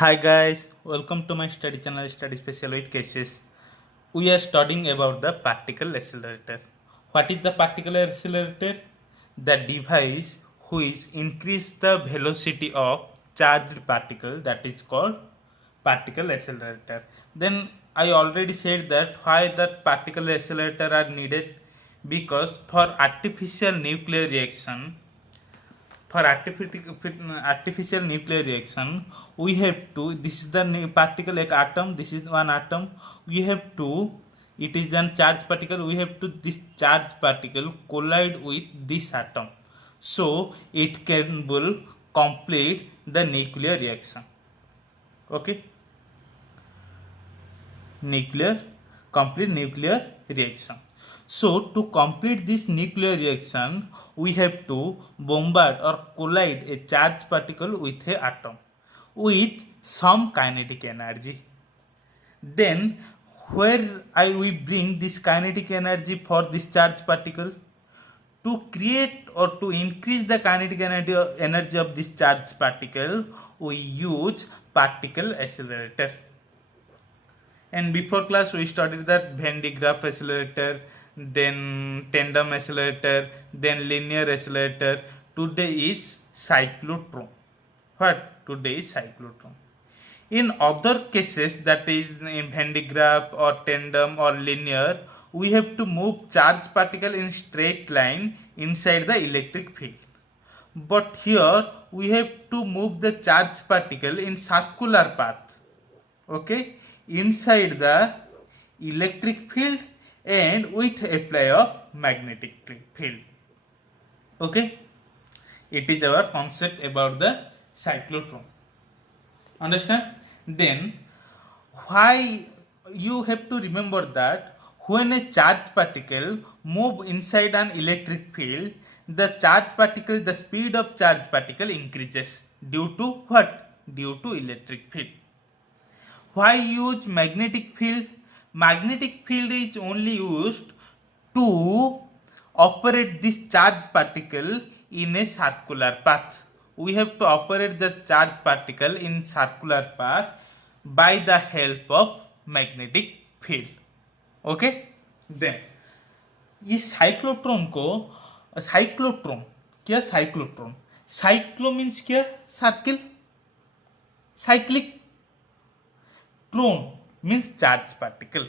Hi guys, welcome to my study channel Study Special with Cases. We are studying about the particle accelerator. What is the particle accelerator? The device which increase the velocity of charged particle, that is called particle accelerator. Then I already said that why that particle accelerator are needed, because for artificial nuclear reaction, for artificial nuclear reaction we have to, this is the particle like atom, this is one atom, we have to, it is a charged particle, we have to this charged particle collide with this atom, so it can will complete the nuclear reaction. Okay, complete nuclear reaction. So to complete this nuclear reaction, we have to bombard or collide a charged particle with a atom with some kinetic energy. Then where we bring this kinetic energy for this charged particle? To create or to increase the kinetic energy of this charged particle, we use particle accelerator. And before class we studied that Venn diagram accelerator, then tandem accelerator, then linear accelerator. Today is cyclotron. What? Today is cyclotron. In other cases, that is in Venn diagram or tandem or linear, we have to move charged particle in straight line inside the electric field. But here we have to move the charged particle in circular path. Okay, inside the electric field and with apply of magnetic field. Okay, it is our concept about the cyclotron. Understand? Then why you have to remember that when a charged particle move inside an electric field, the charged particle, the speed of charged particle increases due to what? Due to electric field. Why use magnetic field? Magnetic field is only used to operate this charged particle in a circular path. We have to operate the charged particle in circular path by the help of magnetic field. Okay, then इस cyclotron को, cyclotron क्या, cyclotron, cyclo means क्या, circle, cyclic, tron means charge particle.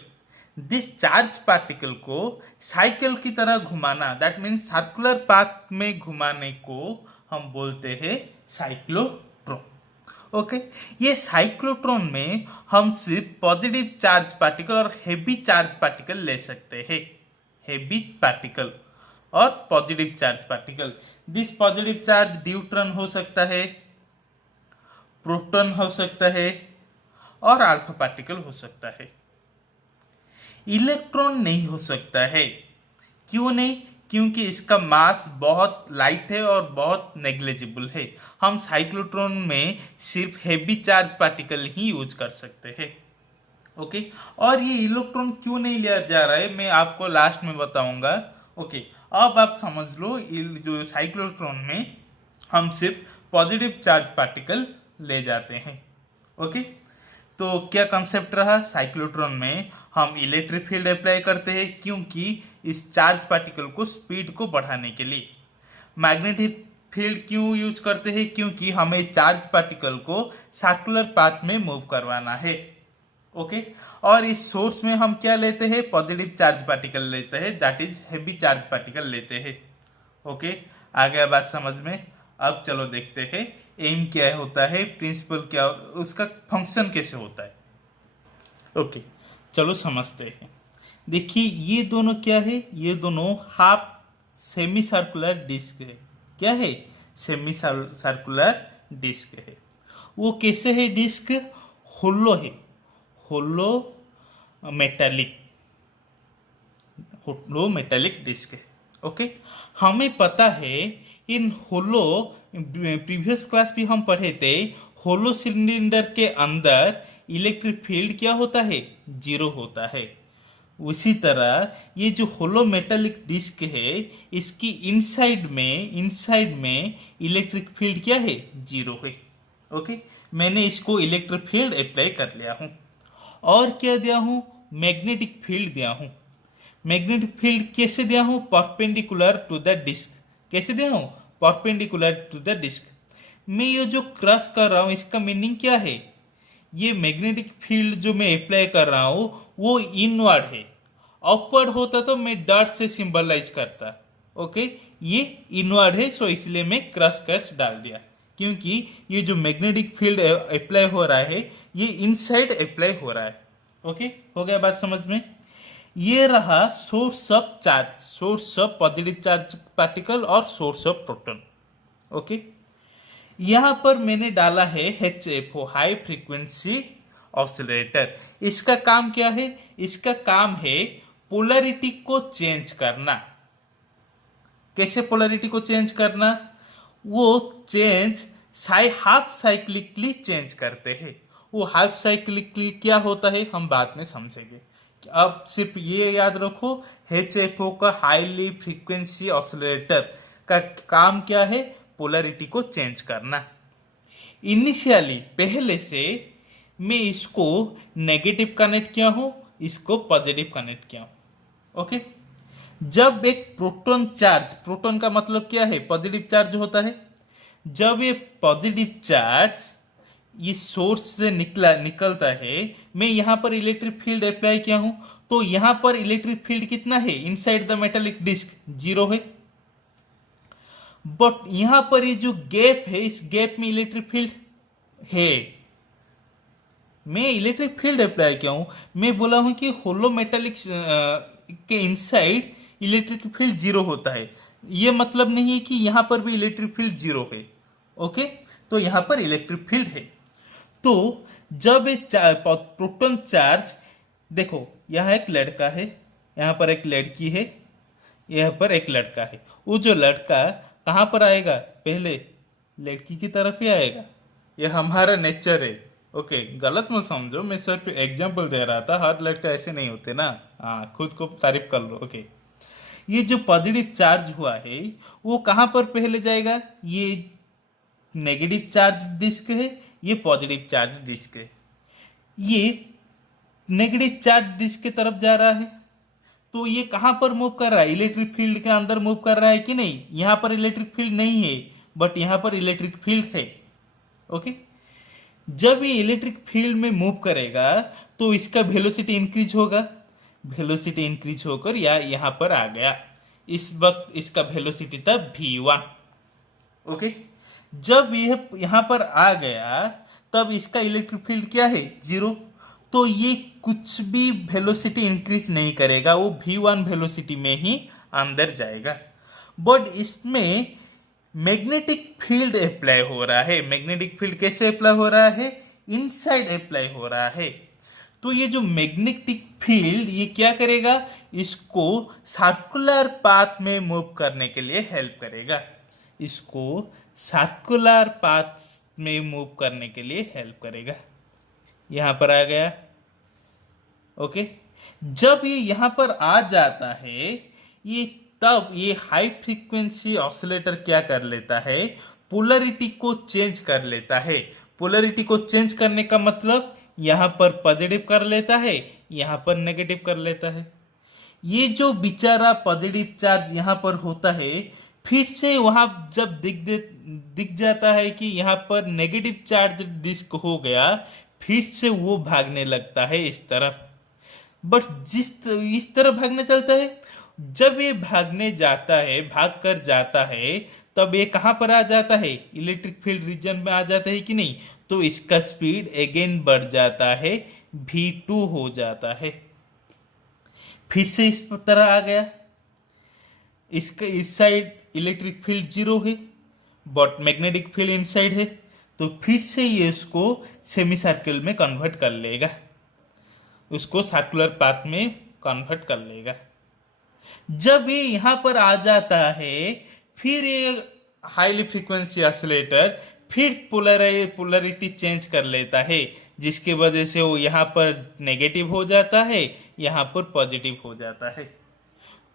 This charge particle को cycle की तरह घुमाना, that means circular path में घुमाने को हम बोलते हैं साइक्लोट्रॉन. ओके, ये साइक्लोट्रॉन में हम सिर्फ पॉजिटिव चार्ज पार्टिकल और हेवी चार्ज पार्टिकल ले सकते हैं. हेवी पार्टिकल और positive charge particle. This positive charge neutron हो सकता है, प्रोटॉन हो सकता है और अल्फा पार्टिकल हो सकता है. इलेक्ट्रॉन नहीं हो सकता है. क्यों नहीं? क्योंकि इसका मास बहुत लाइट है और बहुत नेग्लिजिबल है. हम साइक्लोट्रॉन में सिर्फ हेवी चार्ज पार्टिकल ही यूज कर सकते हैं. ओके, और ये इलेक्ट्रॉन क्यों नहीं लिया जा रहा है मैं आपको लास्ट में बताऊंगा. ओके, अब आप समझ लो, जो साइक्लोट्रॉन में हम सिर्फ पॉजिटिव चार्ज पार्टिकल ले जाते हैं. ओके, तो क्या कंसेप्ट रहा? साइक्लोट्रॉन में हम इलेक्ट्रिक फील्ड अप्लाई करते हैं क्योंकि इस चार्ज पार्टिकल को स्पीड को बढ़ाने के लिए. मैग्नेटिक फील्ड क्यों यूज करते हैं? क्योंकि हमें चार्ज पार्टिकल को सर्कुलर पाथ में मूव करवाना है. ओके, और इस सोर्स में हम क्या लेते हैं? पॉजिटिव चार्ज पार्टिकल लेते हैं, that is heavy charge particle लेते हैं. ओके, आ गया बात समझ में? अब चलो देखते हैं एम क्या होता है, प्रिंसिपल क्या, उसका फंक्शन कैसे होता है. ओके, चलो समझते हैं. देखिए ये दोनों क्या है? ये दोनों हाफ सेमी सर्कुलर डिस्क है. क्या है? सेमी सर्कुलर डिस्क है. वो कैसे है डिस्क? होलो है, होलो मेटालिक डिस्क है. ओके, हमें पता है इन होलो, प्रीवियस क्लास भी हम पढ़े थे, होलो सिलेंडर के अंदर इलेक्ट्रिक फील्ड क्या होता है? जीरो होता है. उसी तरह ये जो होलो मेटालिक डिस्क है, इसकी इनसाइड में इलेक्ट्रिक फील्ड क्या है? जीरो है. ओके, मैंने इसको इलेक्ट्रिक फील्ड अप्लाई कर लिया हूँ। और क्या दिया हूँ, मैग्नेटिक फील्ड दिया हूँ। मैग्नेटिक फील्ड कैसे दिया हूँ, परपेंडिकुलर टू द डिस्क। कैसे दिया हूँ, परपेंडिकुलर टू द डिस्क। मैं ये जो क्रॉस कर रहा हूँ इसका मीनिंग क्या है, ये मैग्नेटिक फील्ड जो मैं अप्लाई कर रहा हूँ वो इनवर्ड है। अपवर्ड होता तो मैं डॉट से सिंबलाइज करता। ओके, ये इनवर्ड है, सो इसलिए मैं क्रॉस कर्स डाल दिया, क्योंकि ये जो मैग्नेटिक फील्ड अप्लाई हो रहा है ये इनसाइड अप्लाई हो रहा है। ओके, हो गया बात समझ में। ये रहा source of charge, source of positive charge particle और सोर्स ऑफ प्रोटॉन। ओके, यहां पर मैंने डाला है HFO, हाई फ्रीक्वेंसी ऑसिलेटर। इसका काम क्या है, इसका काम है पोलैरिटी को चेंज करना। कैसे पोलैरिटी को चेंज करना, वो चेंज हाफ साइक्लिकली चेंज करते हैं। वो हाफ साइक्लिकली क्या होता है हम बाद में समझेंगे। अब सिर्फ ये याद रखो, HFO का हाईली फ्रीक्वेंसी ऑसिलेटर का काम क्या है, पोलैरिटी को चेंज करना। इनिशियली पहले से मैं इसको नेगेटिव कनेक्ट किया हूं, इसको पॉजिटिव कनेक्ट किया हूं। ओके, जब एक प्रोटॉन चार्ज, प्रोटॉन का मतलब क्या है, पॉजिटिव चार्ज होता है। जब ये पॉजिटिव चार्ज इस सोर्स से निकलता है, मैं यहां पर इलेक्ट्रिक फील्ड अप्लाई किया हूं, तो यहां पर इलेक्ट्रिक फील्ड कितना है, इनसाइड द मेटालिक डिस्क 0 है। बट यहां पर ये जो गैप है, इस गैप में इलेक्ट्रिक फील्ड है। मैं इलेक्ट्रिक फील्ड अप्लाई किया हूं, मैं बोला हूं कि होलो मेटालिक के इनसाइड इलेक्ट्रिक फील्ड 0 होता है। ये मतलब नहीं है कि यहां पर भी इलेक्ट्रिक फील्ड 0 है। ओके, तो यहां पर इलेक्ट्रिक फील्ड है। तो जब ये प्रोटॉन चार्ज, देखो यहां एक लड़का है, यहां पर एक लड़की है, यहां पर एक लड़का है। वो जो लड़का कहां पर आएगा, पहले लड़की की तरफ ही आएगा। ये हमारा नेचर है। ओके, गलत मत समझो, मैं सिर्फ एग्जांपल दे रहा था, हर लड़का ऐसे नहीं होते ना। हाँ, खुद को तारीफ कर लो। ओके, ये जो पॉजिटिव चार्ज हुआ है वो कहां पर पहले जाएगा, ये नेगेटिव चार्ज डिस्क है, ये पॉजिटिव चार्ज डिस्क है। ये नेगेटिव चार्ज डिस्क की तरफ जा रहा है, तो ये कहां पर मूव कर रहा है, इलेक्ट्रिक फील्ड के अंदर मूव कर रहा है कि नहीं। यहां पर इलेक्ट्रिक फील्ड नहीं है, बट यहां पर इलेक्ट्रिक फील्ड है। ओके, जब ये इलेक्ट्रिक फील्ड में मूव करेगा तो इसका वेलोसिटी इंक्रीज होगा। वेलोसिटी इंक्रीज होकर यहां पर आ गया। इस वक्त इसका वेलोसिटी था v1। ओके, जब यह यहां पर आ गया तब इसका इलेक्ट्रिक फील्ड क्या है, 0। तो ये कुछ भी वेलोसिटी इंक्रीज नहीं करेगा, वो v1 वेलोसिटी में ही अंदर जाएगा। बट इसमें मैग्नेटिक फील्ड अप्लाई हो रहा है। मैग्नेटिक फील्ड कैसे अप्लाई हो रहा है, इनसाइड अप्लाई हो रहा है। तो ये जो मैग्नेटिक फील्ड ये क्या करेगा, इसको सर्कुलर पाथ में मूव करने के लिए हेल्प करेगा। इसको सर्कुलर पाथ में मूव करने के लिए हेल्प करेगा। यहां पर आ गया। ओके, जब ये यहां पर आ जाता है, ये तब ये हाई फ्रीक्वेंसी ऑसिलेटर क्या कर लेता है, पोलैरिटी को चेंज कर लेता है। पोलैरिटी को चेंज करने का मतलब यहां पर पॉजिटिव कर लेता है, यहां पर नेगेटिव कर लेता है। ये जो बेचारा पॉजिटिव चार्ज यहां पर होता है, फिर से वहां जब दिख जाता है कि यहां पर नेगेटिव चार्ज डिस्क हो गया, फिर से वो भागने लगता है इस तरफ। बट इस तरफ भागने चलता है, जब ये भागने जाता है, भाग कर जाता है, तब ये कहां पर आ जाता है, इलेक्ट्रिक फील्ड रीजन में आ जाता है कि नहीं। तो इसका स्पीड अगेन बढ़ जाता है, v2 हो जाता है। फिर से इस तरह आ गया, इसका इस साइड इलेक्ट्रिक फील्ड 0 है, बट मैग्नेटिक फील्ड इनसाइड है। तो फिर से ये इसको सेमी सर्कल में कन्वर्ट कर लेगा, उसको सर्कुलर पाथ में कन्वर्ट कर लेगा। जब ये यहां पर आ जाता है, फिर ये हाईली फ्रीक्वेंसी ऑसिलेटर फिर पोलैरिटी चेंज कर लेता है, जिसकी वजह से वो यहां पर नेगेटिव हो जाता है, यहां पर पॉजिटिव हो जाता है।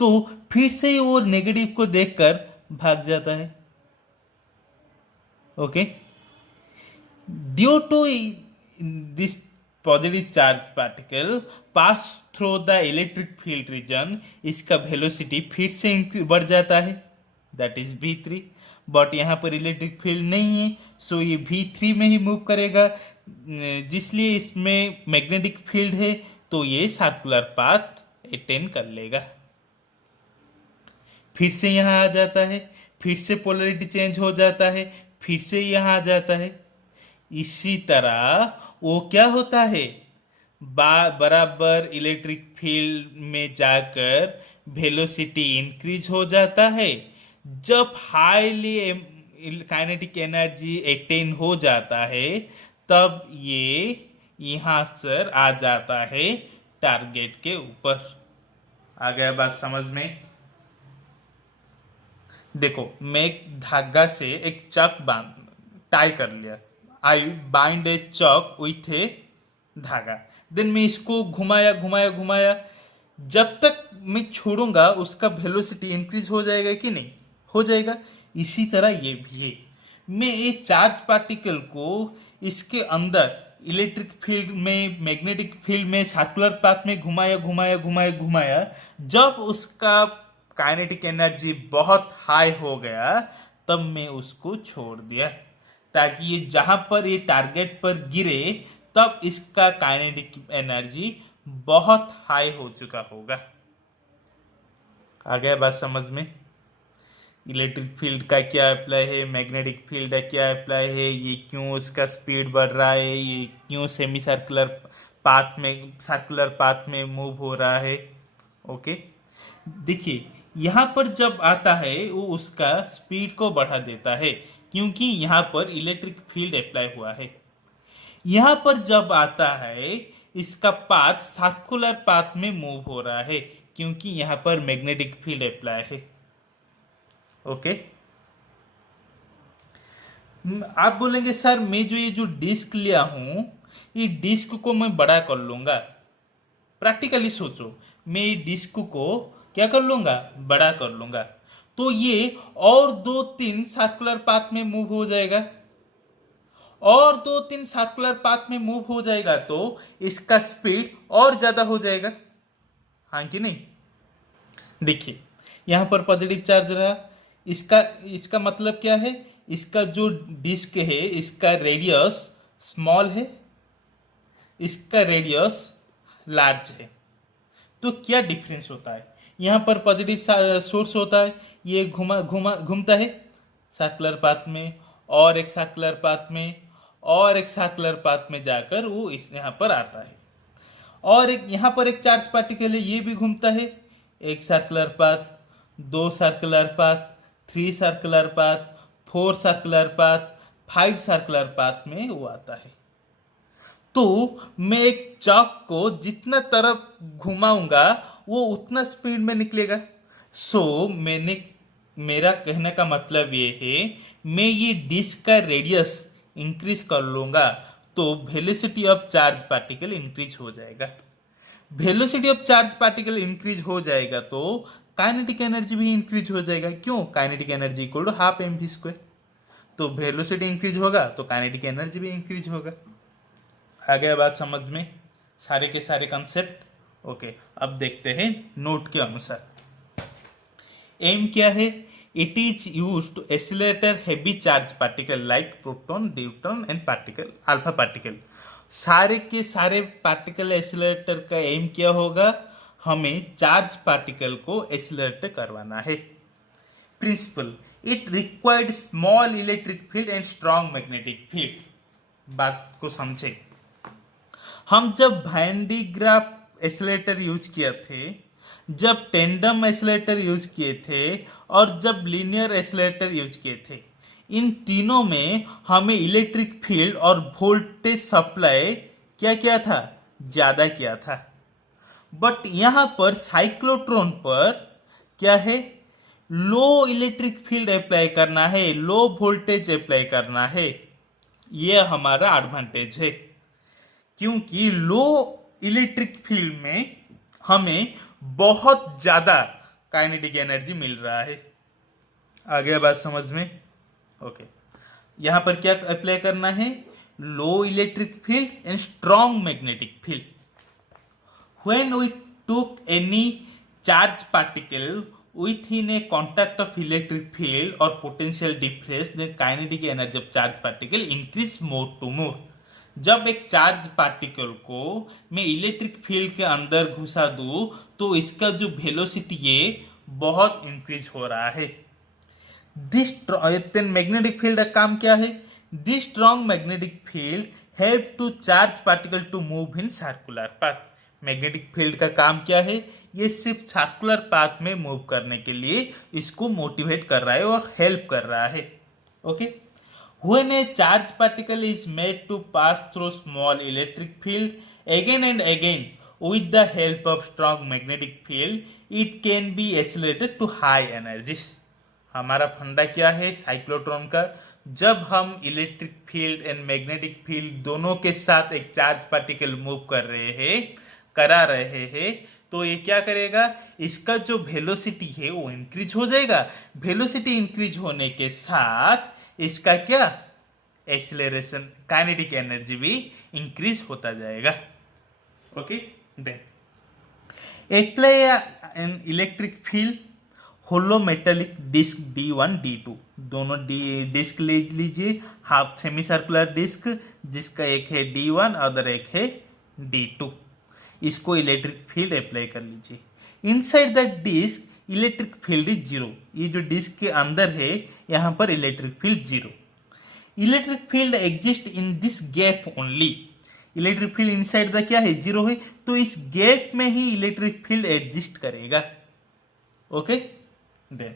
तो फिर से वो नेगेटिव को देखकर भाग जाता है। Okay, due to this positive charge particle pass through the electric field region, इसका वेलोसिटी फिर से बढ़ जाता है, दैट इज V3। बट यहाँ पर इलेक्ट्रिक फील्ड नहीं है, सो ये V3 में ही मूव करेगा, जिसलिए इसमें मैग्नेटिक फील्ड है, तो ये सर्कुलर पाथ अटेन कर लेगा। फिर से यहाँ आ जाता है, फिर से पोलरिटी चेंज हो जाता है, फिर से यहाँ आ जाता है। इसी तरह वो क्या होता है, बराबर इलेक्ट्रिक फील्ड में जाकर वेलोसिटी इंक्रीज हो जाता है। जब हाईली काइनेटिक एनर्जी अटेन हो जाता है, तब ये यहाँ से आ जाता है टारगेट के ऊपर। आ गया बात समझ में? देखो, मैं एक धागा से एक चक बांध टाई कर लिया, आई बाइंड ए चक विथ ए धागा, देन मैं इसको घुमाया घुमाया घुमाया, जब तक मैं छोड़ूंगा उसका वेलोसिटी इंक्रीज हो जाएगा कि नहीं, हो जाएगा। इसी तरह ये भी है, मैं ये चार्ज पार्टिकल को इसके अंदर इलेक्ट्रिक फील्ड में, मैग्नेटिक फील्ड में, सर्कुलर पाथ में घुमाया घुमाया घुमाया घुमाया, जब उसका काइनेटिक एनर्जी बहुत हाई हो गया, तब मैं उसको छोड़ दिया, ताकि ये जहां पर ये टारगेट पर गिरे, तब इसका काइनेटिक एनर्जी बहुत हाई हो चुका होगा। आ गया बात समझ में? इलेक्ट्रिक फील्ड का क्या अप्लाई है, मैग्नेटिक फील्ड का क्या अप्लाई है, ये क्यों उसका स्पीड बढ़ रहा है, ये क्यों सेमी सर्कुलर पाथ में, सर्कुलर पाथ में मूव हो रहा है। ओके, देखिए यहाँ पर जब आता है वो उसका स्पीड को बढ़ा देता है, क्योंकि यहाँ पर इलेक्ट्रिक फील्ड अप्लाई हुआ है। यहाँ पर जब आता है इसका पाथ सर्कुलर पाथ में मूव हो रहा है, क्योंकि यहाँ पर मैग्नेटिक फील्ड अप्लाई है। ओके, आप बोलेंगे सर मैं जो ये जो डिस्क लिया हूं, ये डिस्क को मैं बड़ा कर लूंगा। प्रैक्टिकली सोचो, मैं ये डिस्क को क्या कर लूंगा, बड़ा कर लूंगा, तो ये और 2-3 सर्कुलर पाथ में मूव हो जाएगा, और 2-3 सर्कुलर पाथ में मूव हो जाएगा, तो इसका स्पीड और ज्यादा हो जाएगा, हाँ कि नहीं? देखिए, यहां पर पॉजिटिव चार्ज रहा, इसका इसका मतलब क्या है, इसका जो डिस्क है इसका रेडियस स्मॉल है, इसका रेडियस लार्ज है, तो क्या डिफरेंस होता है? यहाँ पर पॉजिटिव सोर्स होता है, ये घुमा घुमा घूमता है सर्कुलर पाथ में, और एक सर्कुलर पाथ में, और एक सर्कुलर पाथ में जाकर वो इस यहाँ पर आता है, और एक यहाँ पर एक चार्ज पार्टिकल है, ये भी घूमता है, एक circular path, 2 circular path, 3 circular path, 4 circular path, 5 circular path में वो आता है। तो मैं एक चॉक को जितना तरफ घुमाऊंगा वो उतना स्पीड में निकलेगा। मैंने, मेरा कहने का मतलब ये है, मैं ये डिस्क का रेडियस इंक्रीज कर लूंगा, तो velocity of charge particle increase हो जाएगा। Velocity of charge particle increase हो जाएगा तो काइनेटिक एनर्जी भी इंक्रीज हो जाएगा। क्यों? Kinetic energy equal to half mv²। तो वेलोसिटी इंक्रीज होगा तो काइनेटिक एनर्जी भी इंक्रीज होगा। आ गया बात समझ में? सारे के सारे कंसेप्ट। ओके, अब देखते हैं नोट के अनुसार एम क्या है। It is use to accelerator heavy charge particle like proton, neutron and particle, alpha particle. सारे के सारे पार्टिकल एक्सीलरेटर का एम क्या होगा, हमें चार्ज पार्टिकल को एक्सीलरेट करवाना है। Principle, it required small electric field and strong magnetic field. बात को समझे, हम जब Van de Graaff accelerator use किए थे, जब टेंडम एक्सीलरेटर यूज किए थे, और जब लीनियर एक्सीलरेटर यूज किए थे, इन तीनों में हमें इलेक्ट्रिक फील्ड और वोल्टेज सप्लाई क्या किया था, ज्यादा किया था। बट यहां पर साइक्लोट्रॉन पर क्या है, लो इलेक्ट्रिक फील्ड अप्लाई करना है, लो वोल्टेज अप्लाई करना है। यह हमारा एडवांटेज है, क्योंकि लो इलेक्ट्रिक फील्ड में हमें बहुत ज्यादा काइनेटिक एनर्जी मिल रहा है। आ गया बात समझ में? ओके, यहां पर क्या अप्लाई करना है, low electric field and strong magnetic field. When we took any charged particle within a contact of electric field or potential difference, then kinetic energy of charged particle increase more to more. जब एक charge particle को मैं electric field के अंदर घुसा दूं तो इसका जो वेलोसिटी है बहुत इंक्रीज हो रहा है. दिस मैग्नेटिक फील्ड का काम क्या है? This strong magnetic field help to charge particle to move in circular path. Magnetic field का काम क्या है? ये सिर्फ सर्कुलर पाथ में मूव करने के लिए इसको मोटिवेट कर रहा है और हेल्प कर रहा है. Okay. When a charged particle is made to pass through small electric field again and again with the help of strong magnetic field, it can be accelerated to high energies. हमारा फंडा क्या है cyclotron का? जब हम electric field and magnetic field दोनों के साथ एक चार्ज पार्टिकल मूव करा रहे हैं तो ये क्या करेगा? इसका जो वेलोसिटी है वो इंक्रीज हो जाएगा. वेलोसिटी इंक्रीज होने के साथ इसका क्या एक्सीलरेशन काइनेटिक एनर्जी भी इंक्रीज होता जाएगा. Okay. Then apply an electric field hollow metallic disc D1 D2 दोनों डिस्क ले लीजिए. हाफ सेमी सर्कुलर डिस्क जिसका एक है D1 अदर एक है D2. इसको इलेक्ट्रिक फील्ड अप्लाई कर लीजिए. Inside the disc electric field is zero. ये जो डिस्क के अंदर है यहाँ पर electric field zero. Electric field exist in this gap only. Electric field inside the क्या है? जीरो है. तो इस गैप में ही इलेक्ट्रिक फील्ड एग्जिस्ट करेगा. Okay. Then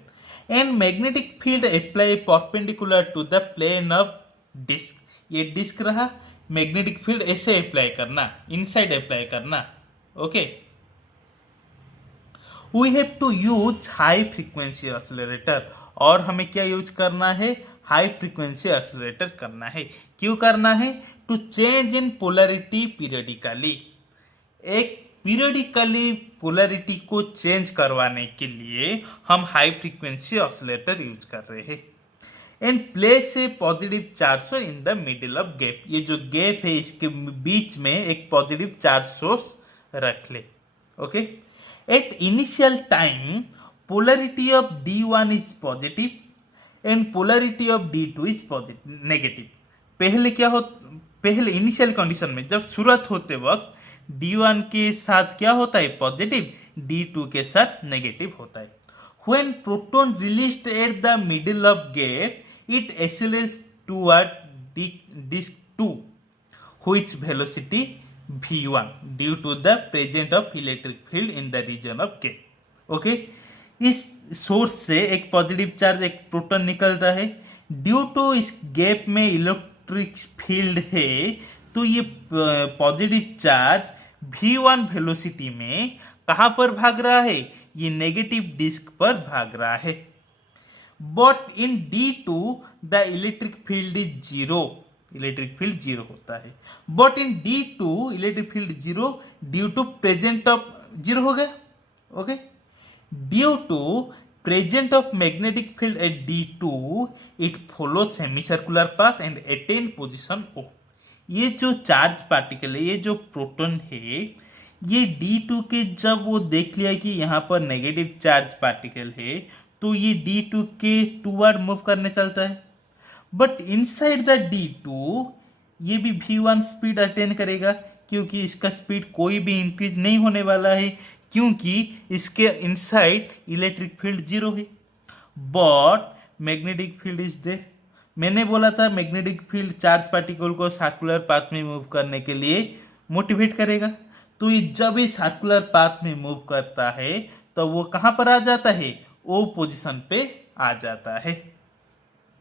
and magnetic field apply perpendicular to the plane of disc. ये disc रहा. मैग्नेटिक फील्ड ऐसे अप्लाई करना, इनसाइड अप्लाई करना. Okay. We have to use high frequency oscillator. और हमें क्या यूज करना है? हाई फ्रीक्वेंसी ऑसिलेटर करना है. क्यों करना है? To change in polarity periodically. एक पीरियडिकली पोलैरिटी को चेंज करवाने के लिए हम हाई फ्रीक्वेंसी ऑसिलेटर यूज कर रहे हैं. And place a positive charge source in the middle of gap. ये जो गैप है इसके बीच में एक पॉजिटिव चार्ज सोर्स रख ले. Okay. At initial time polarity of D1 is positive and polarity of D2 is positive negative. पहले initial condition में जब शुरुआत होते वक्त D1 के साथ क्या होता है? पॉजिटिव. D2 के साथ नेगेटिव होता है. When proton released at the middle of gap, it accelerates toward disk 2, which velocity v1 due to the presence of electric field in the region of gap. Okay? इस source से एक positive charge एक proton निकलता है. Due to इस gap में electric field है तो ये पॉजिटिव चार्ज v1 वेलोसिटी में कहां पर भाग रहा है? ये नेगेटिव डिस्क पर भाग रहा है. But in D2 the electric field is zero. Electric field zero होता है. But in D2 electric field zero due to present of zero हो गया. Okay. Due to present of magnetic field at D2 it follow semi circular path and attain position O. ये जो charge particle है, ये जो proton है, ये D2 के जब वो देख लिया कि यहाँ पर नेगेटिव चार्ज पार्टिकल है तो ये D2 के टूवर्ड मूव करने चलता है. बट इनसाइड द D2 ये भी v1 स्पीड अटेन करेगा क्योंकि इसका स्पीड कोई भी इंक्रीज नहीं होने वाला है क्योंकि इसके इनसाइड इलेक्ट्रिक फील्ड जीरो है. But magnetic field is there. मैंने बोला था मैग्नेटिक फील्ड चार्ज पार्टिकल को सर्कुलर पाथ में मूव करने के लिए मोटिवेट करेगा. तो ये जब ये सर्कुलर पाथ में मूव करता है तो वो कहां पर आ जाता है? ओ पोजीशन पे आ जाता है.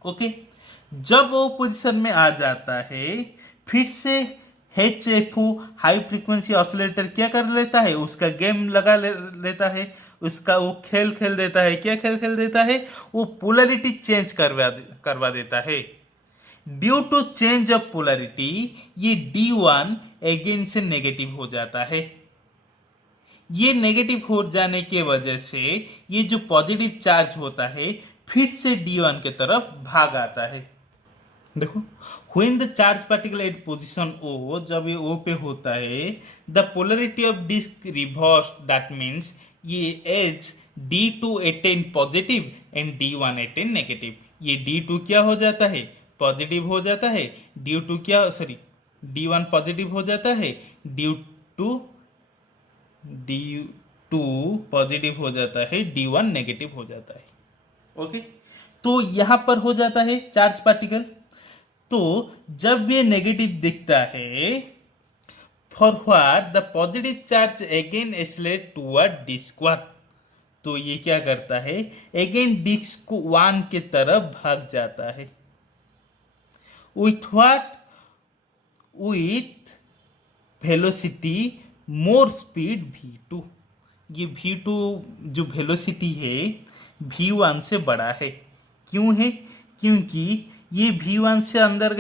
ओके. जब वो पोजीशन में आ जाता है फिर से HFO हाई फ्रीक्वेंसी ऑसिलेटर क्या कर लेता है? उसका गेम लगा लेता है. उसका वो खेल देता है. क्या खेल देता है? वो पोलैरिटी चेंज करवा देता है. Due to change of polarity ये D1 अगेन से नेगेटिव हो जाता है. ये नेगेटिव हो जाने के वजह से ये जो पॉजिटिव चार्ज होता है फिर से D1 के तरफ भाग आता है. देखो, when the charge particle at position O, जब ये ओ पे होता है, the polarity of disc reverse, that means ये as D2 attain positive and D1 attain negative. ये D2 क्या हो जाता है, पॉजिटिव हो जाता है, D2 क्या, सॉरी, D1 पॉजिटिव हो जाता है, D2 D2 पॉजिटिव हो जाता है, D1 नेगेटिव हो जाता है। ओके, तो यहां पर हो जाता है चार्ज पार्टिकल। तो जब ये नेगेटिव दिखता है, forward the positive charge again accelerate toward disc one, तो ये क्या करता है, अगेन डिस्क वन के तरफ भाग जाता है। With what, with velocity more speed V2। ये V2 जो वेलोसिटी है V1 से बड़ा है। क्यों है, क्योंकि ये V1 से अंदर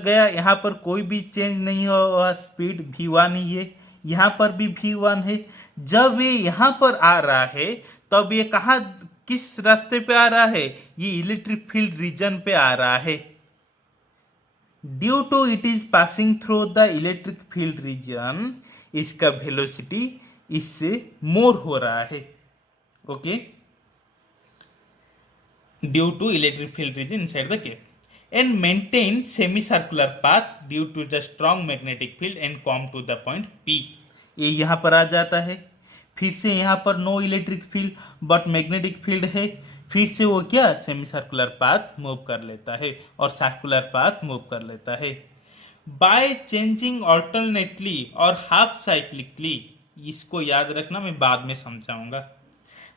गया, यहाँ पर कोई भी चेंज नहीं हुआ, स्पीड V1 ही है, यहाँ पर भी V1 है। जब ये यहाँ पर आ रहा है, तब ये कहाँ, किस रास्ते पे आ रहा है, ये इलेक्ट्रिक फील्ड रीजन पे आ रहा है। Due to it is passing through the electric field region, इसका वेलोसिटी इससे मोर हो रहा है। Okay, due to electric field region inside the gap and maintain semicircular path due to the strong magnetic field and come to the point P। ये यहाँ पर आ जाता है, फिर से यहाँ पर no electric field but magnetic field है, फिर से वो क्या, सेमी सर्कुलर पाथ मूव कर लेता है और सर्कुलर पाथ मूव कर लेता है। बाय चेंजिंग ऑल्टरनेटली और हाफ साइक्लिकली, इसको याद रखना, मैं बाद में समझाऊंगा।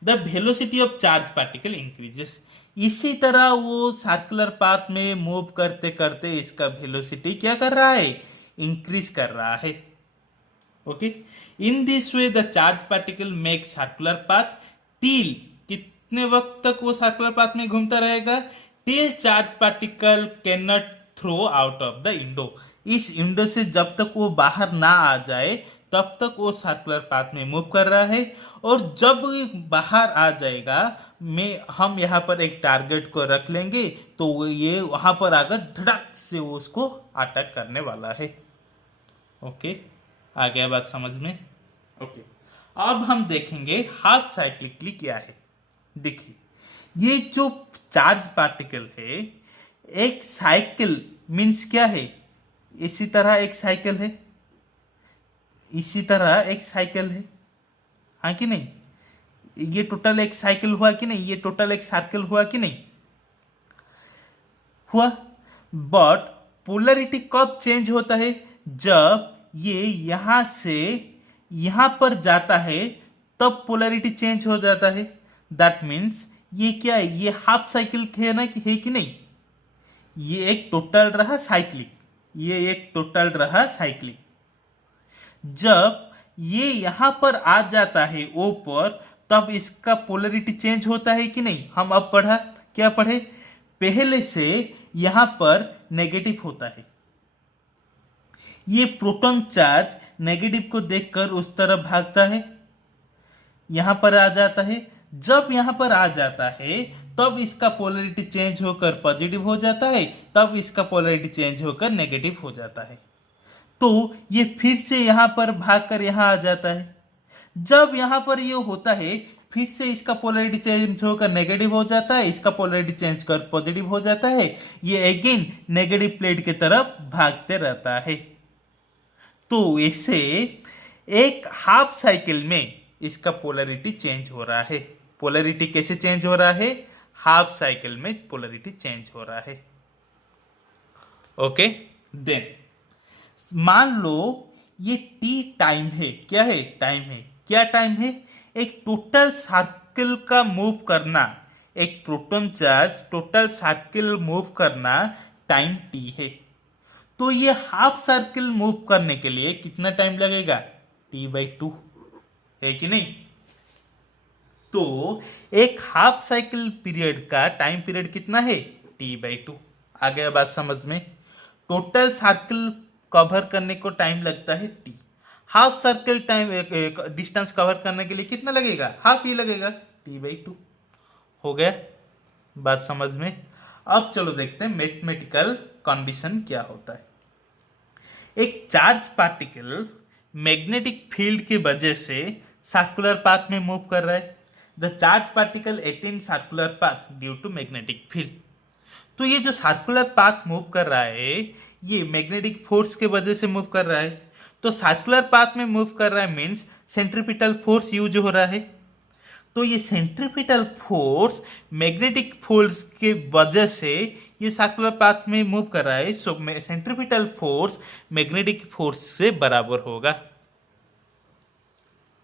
The velocity of charge particle increases, इसी तरह वो सर्कुलर पाथ में मूव करते करते इसका वेलोसिटी क्या कर रहा है, इंक्रीज कर रहा है। Okay, in this way the charge particle make circular path till, कितने वक्त तक वो सर्कुलर पाथ में घूमता रहेगा, till charge particle can not throw out of the window, इस विंडो से जब तक वो बाहर ना आ जाए तब तक वो सर्कुलर पाथ में मूव कर रहा है। और जब बाहर आ जाएगा, हम यहाँ पर एक टारगेट को रख लेंगे, तो ये वहां पर आकर धड़क से वो उसको अटैक करने वाला है। ओके, आ गया बात समझ में। ओके, अब हम देखेंगे हाफ साइक्लिकली क्या है। देखिए, ये जो चार्ज पार्टिकल है, एक साइकिल मीन्स क्या है, इसी तरह एक साइकिल है, इसी तरह एक साइकिल है, हाँ कि नहीं, ये टोटल एक साइकिल हुआ कि नहीं, ये टोटल एक सर्कल हुआ कि नहीं हुआ। बट पोलरिटी कब चेंज होता है, जब ये यहां से यहां पर जाता है तब पोलरिटी चेंज हो जाता है। दैट मीन्स ये क्या है, ये हाफ साइकिल है ना, है कि नहीं, ये एक टोटल रहा साइक्लिक, ये एक टोटल रहा साइक्लिक। जब ये यहां पर आ जाता है ओ पर, तब इसका पोलरिटी चेंज होता है कि नहीं। हम अब क्या पढ़े, पहले से यहां पर नेगेटिव होता है, ये प्रोटॉन चार्ज नेगेटिव को देखकर उस तरफ भागता है, यहां पर आ जाता है। जब यहां पर आ जाता है तब इसका पोलरिटी चेंज होकर पॉजिटिव हो जाता है, तब इसका पोलरिटी चेंज होकर नेगेटिव हो जाता है। तो ये फिर से यहां पर भागकर यहां आ जाता है। जब यहां पर ये होता है, फिर से इसका पोलरिटी चेंज होकर नेगेटिव हो जाता है, इसका पोलरिटी चेंज कर पॉजिटिव हो जाता है, ये अगेन नेगेटिव प्लेट की तरफ भागते रहता है। तो ऐसे एक हाफ साइकिल में इसका पोलरिटी चेंज हो रहा है। पोलरिटी कैसे चेंज हो रहा है, हाफ साइकिल में पोलरिटी चेंज हो रहा है। ओके, देन मान लो ये टी टाइम है, क्या है, टाइम है, क्या टाइम है, एक टोटल सर्किल का मूव करना, एक proton charge total circle move करना टाइम टी है। तो ये हाफ सर्किल मूव करने के लिए कितना टाइम लगेगा, T/2 है कि नहीं। तो एक हाफ साइकिल पीरियड का टाइम पीरियड कितना है, T/2। आ गया बात समझ में। टोटल सर्किल कवर करने को टाइम लगता है T, half circle time distance cover करने के लिए कितना लगेगा, हाफ ही लगेगा, T/2। हो गया बात समझ में। अब चलो देखते हैं मैथमेटिकल कंडीशन क्या होता है। एक चार्ज पार्टिकल मैग्नेटिक फील्ड की वजह से सर्कुलर पाथ में मूव कर रहा है। The charge particle attain circular path due to magnetic field. तो ये जो सर्कुलर पाथ मूव कर रहा है ये मैग्नेटिक फोर्स के वजह से मूव कर रहा है। तो सर्कुलर पाथ में मूव कर रहा है मीन्स सेंट्रीपिटल फोर्स यूज हो रहा है। तो ये सेंट्रीपिटल फोर्स मैग्नेटिक फोर्स के वजह से ये सर्कुलर पाथ में मूव कर रहा है। सो सेंट्रीपिटल फोर्स मैग्नेटिक फोर्स से बराबर होगा।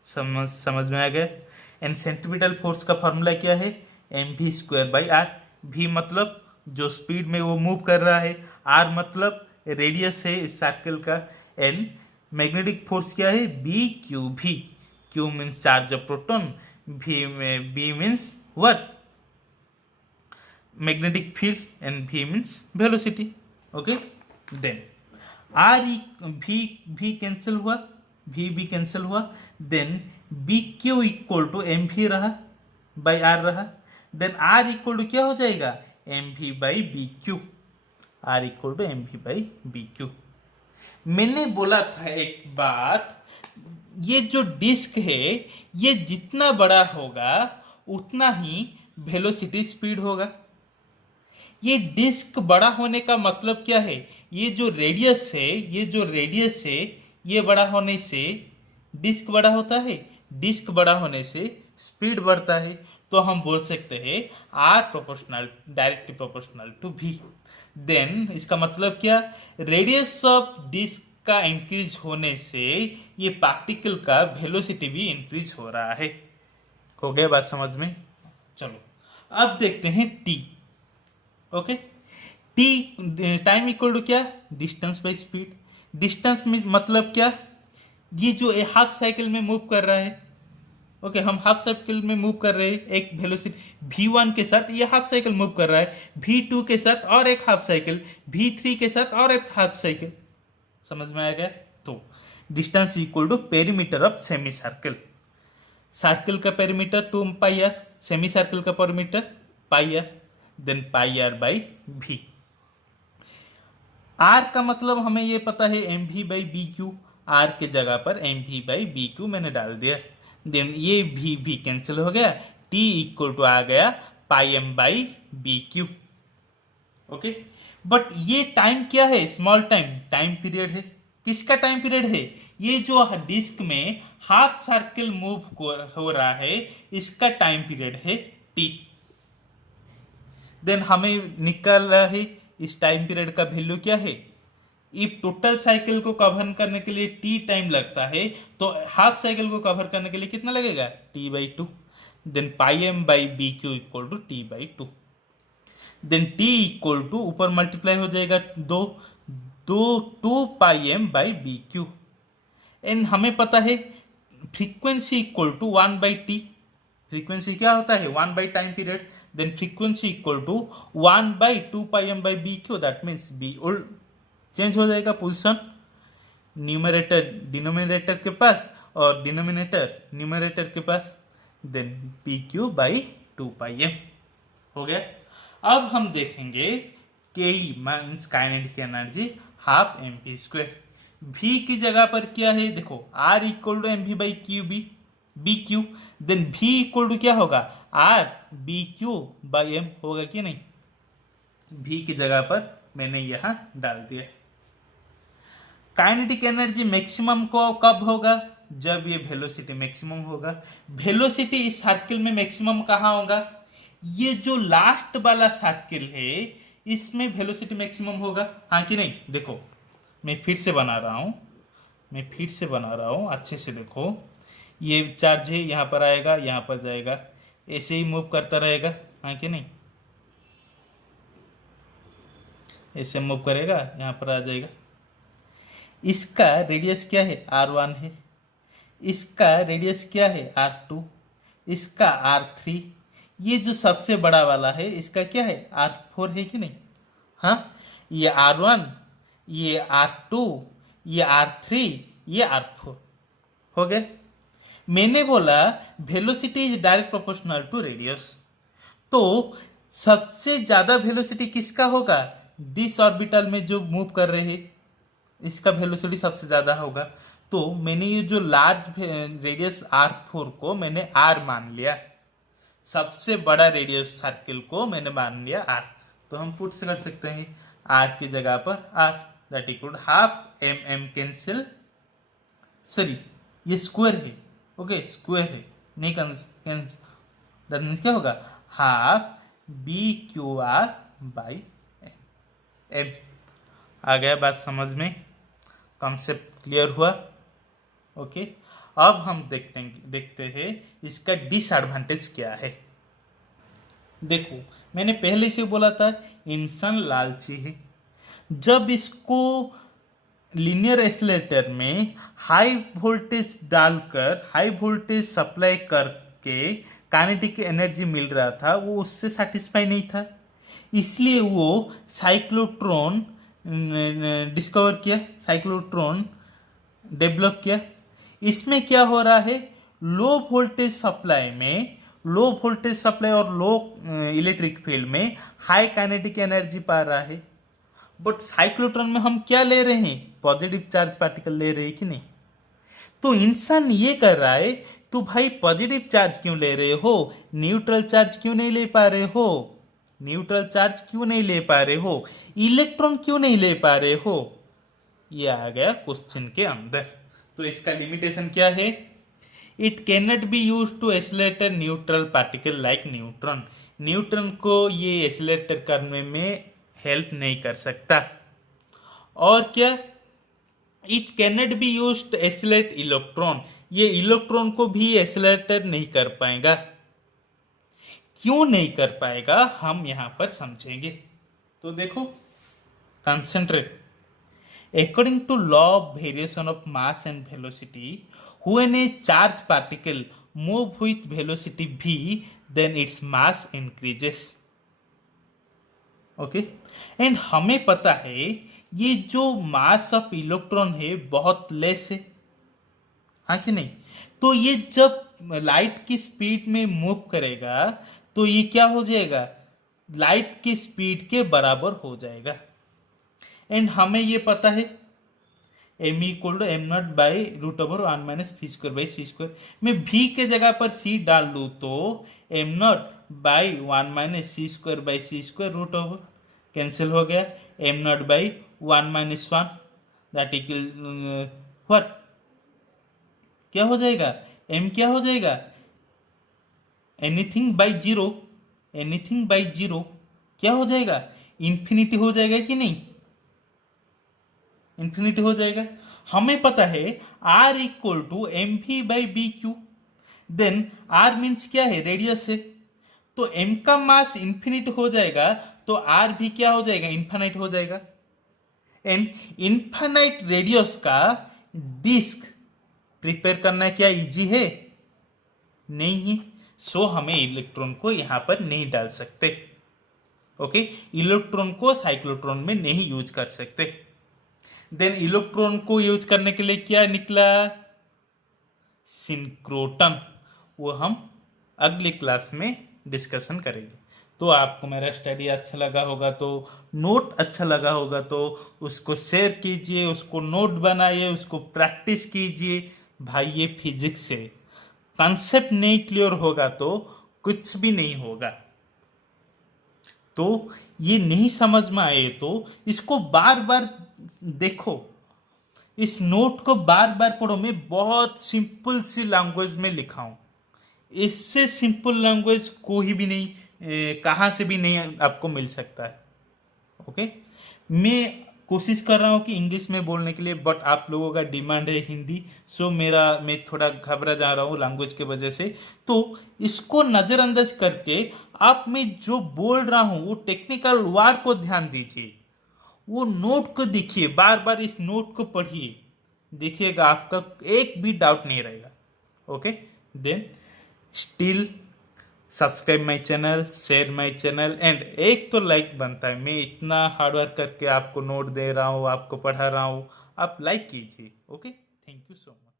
समझ में आ गया। एंड सेंट्रीपिटल फोर्स का फॉर्मूला क्या है? mv²/r। v मतलब जो स्पीड में वो मूव कर रहा है, r मतलब रेडियस है इस सर्कल का, एंड मैग्नेटिक फोर्स क्या है? bq। q means charge of proton, b means what? Magnetic field, and v means velocity. Okay, then v cancel हुआ, v कैंसिल हुआ, then bq equal to mv रहा by r रहा, then r equal to क्या हो जाएगा? mv by bq। r equal to mv by bq। मैंने बोला था एक बात, ये जो डिस्क है ये जितना बड़ा होगा उतना ही वेलोसिटी स्पीड होगा। ये डिस्क बड़ा होने का मतलब क्या है? ये जो रेडियस है ये बड़ा होने से डिस्क बड़ा होता है, डिस्क बड़ा होने से स्पीड बढ़ता है। तो हम बोल सकते हैं R proportional directly proportional to भी। देन इसका मतलब क्या? रेडियस ऑफ डिस्क का इंक्रीज होने से ये पार्टिकल का वेलोसिटी भी इंक्रीज हो रहा है। हो गया बात समझ में? चलो अब देखते हैं T. Okay, T time equal to क्या? Distance by speed. डिस्टेंस में मतलब क्या? ये जो हाफ साइकिल में मूव कर रहा है, ओके हम हाफ साइकिल में मूव कर रहे हैं एक वेलोसिटी v1 के साथ, ये हाफ साइकिल मूव कर रहा है, v2 के साथ और एक हाफ साइकिल, v3 के साथ और एक हाफ साइकिल। समझ में आ गया? तो distance equal to perimeter of semi circle. Circle का पेरीमीटर 2πr, सेमी सर्कल का perimeter πr, then πr by v। r का मतलब हमें ये पता है mv बाई bq, r के जगह पर mv बाई bq मैंने डाल दिया। देन ये v कैंसिल हो गया, t इक्वल टू आ गया πm by bq। Okay, but ये टाइम क्या है? स्मॉल टाइम पीरियड है। किसका टाइम पीरियड है? ये जो डिस्क में हाफ सर्कल मूव हो रहा है इसका टाइम पीरियड है t। देन हमें निकालना है इस टाइम पीरियड का वैल्यू क्या है। इफ टोटल साइकिल को कवर करने के लिए t टाइम लगता है तो हाफ साइकिल को कवर करने के लिए कितना लगेगा? t/2। Then πm by bq equal to t/2। Then t equal to ऊपर मल्टीप्लाई हो जाएगा 2πm बाई bq। एंड हमें पता है frequency equal to 1/t। Frequency क्या होता है? 1 time period. Then frequency equal to 1/2πm by bq, that means b old change हो जाएगा पोजिशन, न्यूमरेटर डिनोमिनेटर के पास और डिनोमिनेटर न्यूमरेटर के पास। देन pq बाई 2πm हो गया। अब हम देखेंगे के means kinetic energy half mv²। v की जगह पर क्या है? देखो r equal to mv by bq। Then v equal to क्या होगा? r bq बाई m होगा कि नहीं? v की जगह पर मैंने यहां डाल दिया। काइनेटिक एनर्जी मैक्सिमम को कब होगा? जब ये वेलोसिटी मैक्सिमम होगा। वेलोसिटी इस सर्किल में मैक्सिमम कहाँ होगा? ये जो लास्ट वाला सर्किल है इसमें वेलोसिटी मैक्सिमम होगा, हाँ कि नहीं? देखो मैं फिर से बना रहा हूँ, अच्छे से देखो। ये चार्ज है, यहाँ पर आएगा, यहाँ पर जाएगा, ऐसे ही मूव करता रहेगा, हाँ कि नहीं? ऐसे मूव करेगा, यहाँ पर आ जाएगा। इसका रेडियस क्या है? r1 है। इसका रेडियस क्या है? r2। इसका r3। ये जो सबसे बड़ा वाला है इसका क्या है? r4 है कि नहीं? हाँ, ये r1, ये r2, ये r3, ये r4 हो गए। मैंने बोला velocity is direct proportional to radius. तो सबसे ज्यादा वेलोसिटी किसका होगा? दिस ऑर्बिटल में जो मूव कर रहे हैं इसका वेलोसिटी सबसे ज्यादा होगा। तो मैंने ये जो लार्ज रेडियस R4 को मैंने R मान लिया, सबसे बड़ा रेडियस सर्किल को मैंने मान लिया R। तो हम पुट से कर सकते हैं R की जगह पर R, that equal half M cancel, sorry ये स्क्वायर है, ओके स्क्वायर है, नहीं कैंसिल, दैट मीन्स क्या होगा हाफ BQR बाई एम। आ गया बात समझ में, कॉन्सेप्ट क्लियर हुआ? ओके अब हम देखते हैं इसका डिसएडवांटेज क्या है। देखो मैंने पहले से बोला था इंसान लालची है। जब इसको लीनियर एसिलेटर में हाई वोल्टेज डालकर हाई वोल्टेज सप्लाई करके काइनेटिक एनर्जी मिल रहा था, वो उससे सेटिस्फाई नहीं था, इसलिए वो साइक्लोट्रॉन डिस्कवर किया, साइक्लोट्रॉन डेवलप किया। इसमें क्या हो रहा है, लो वोल्टेज सप्लाई और लो इलेक्ट्रिक फील्ड में हाई काइनेटिक एनर्जी पा रहा है। बट साइक्लोट्रॉन में हम क्या ले रहे हैं, पॉजिटिव चार्ज पार्टिकल ले रहे हैं कि नहीं? तो इंसान ये कर रहा है, तो भाई पॉजिटिव चार्ज क्यों ले रहे हो, न्यूट्रल चार्ज क्यों नहीं ले पा रहे हो, न्यूट्रल चार्ज क्यों नहीं ले पा रहे हो, इलेक्ट्रॉन क्यों नहीं ले पा रहे हो? ये आ गया क्वेश्चन के अंदर। तो इसका लिमिटेशन क्या है, it can not be use to accelerate neutral particle like neutron. Neutron को ये एसिलेटर करने में हेल्प नहीं कर सकता। और क्या, it can not be use to accelerate electron, ये इलेक्ट्रॉन को भी एसिलेटर नहीं कर पाएगा। क्यों नहीं कर पाएगा हम यहां पर समझेंगे। तो देखो concentrate, according to law of variation of mass and velocity, when a charged particle move with velocity v, then its mass increases. Okay and हमें पता है ये जो मास ऑफ इलेक्ट्रॉन है बहुत लेस है, हाँ कि नहीं? तो ये जब लाइट की स्पीड में मूव करेगा तो ये क्या हो जाएगा, लाइट की स्पीड के बराबर हो जाएगा। एंड हमें ये पता है M equal to M not by root over 1 minus V square by C square. मैं भी के जगह पर सी डाल लूँ तो M not by 1 minus C square by C square root over cancel हो गया, M not by 1 minus 1 that equal what, क्या हो जाएगा, एम क्या हो जाएगा, anything by zero, anything by zero क्या हो जाएगा, इंफिनिटी हो जाएगा कि नहीं, इंफिनिटी हो जाएगा। हमें पता है R equal to M V by B Q, then R means क्या है, रेडियस है, तो M का मास इंफिनिट हो जाएगा तो R भी क्या हो जाएगा, इन्फानाइट हो जाएगा। एंड इन्फानाइट रेडियस का डिस्क प्रिपेयर करना क्या इजी है, नहीं है। सो हमें इलेक्ट्रॉन को यहां पर नहीं डाल सकते, ओके इलेक्ट्रॉन को साइक्लोट्रॉन में नहीं यूज कर सकते। देन इलेक्ट्रॉन को यूज करने के लिए क्या निकला, सिंक्रोटन, वो हम अगली क्लास में डिस्कशन करेंगे। तो आपको मेरा स्टडी अच्छा लगा होगा तो, नोट अच्छा लगा होगा तो उसको शेयर कीजिए, उसको नोट बनाइए, उसको प्रैक्टिस कीजिए। भाई ये फिजिक्स है, कॉन्सेप्ट नहीं क्लियर होगा तो कुछ भी नहीं होगा। तो ये नहीं समझ में आए तो इसको बार बार देखो, इस नोट को बार बार पढ़ो। मैं बहुत सिंपल सी लैंग्वेज में लिखा हूं, इससे सिंपल लैंग्वेज कोई भी नहीं, कहां से भी नहीं आपको मिल सकता है। ओके मैं कोशिश कर रहा हूं कि इंग्लिश में बोलने के लिए, बट आप लोगों का डिमांड है हिंदी, सो मैं थोड़ा घबरा जा रहा हूं लैंग्वेज के वजह से। तो इसको नजरअंदाज करके आप मैं जो बोल रहा हूं वो टेक्निकल वर्ड को ध्यान दीजिए, वो नोट को देखिए, बार बार इस नोट को पढ़िए, देखिएगा आपका एक भी डाउट नहीं रहेगा। Okay then still subscribe my channel, share my channel and एक तो लाइक बनता है। मैं इतना हार्डवर्क करके आपको नोट दे रहा हूँ, आपको पढ़ा रहा हूँ, आप लाइक कीजिए। Okay thank you so much.